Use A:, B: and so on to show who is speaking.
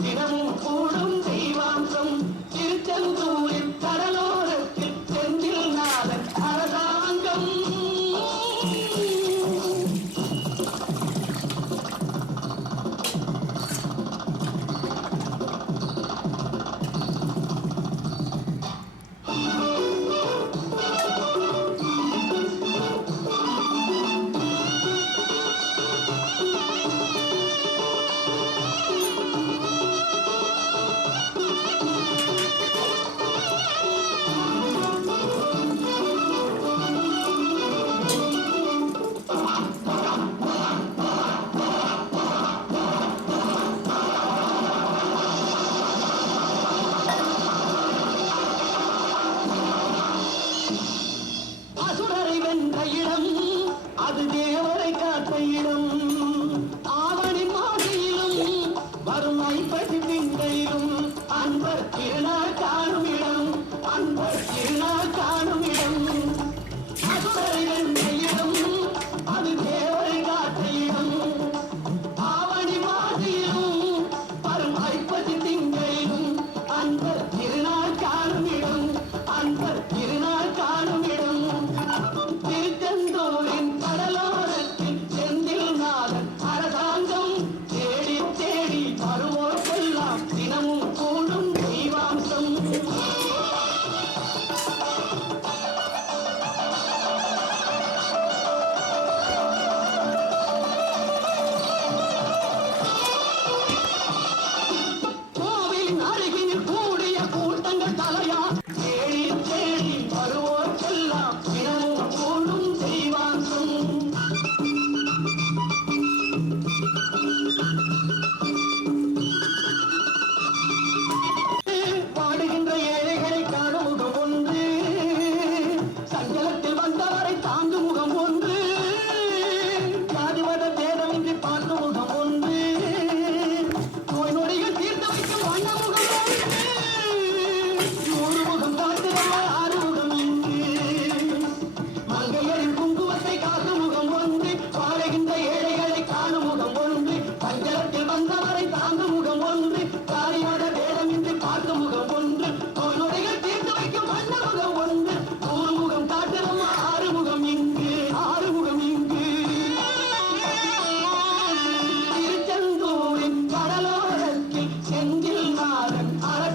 A: தினமும் கூடும் தெய்வாம்சம் திருச்செந்தூர் கடலோரின் கடலோ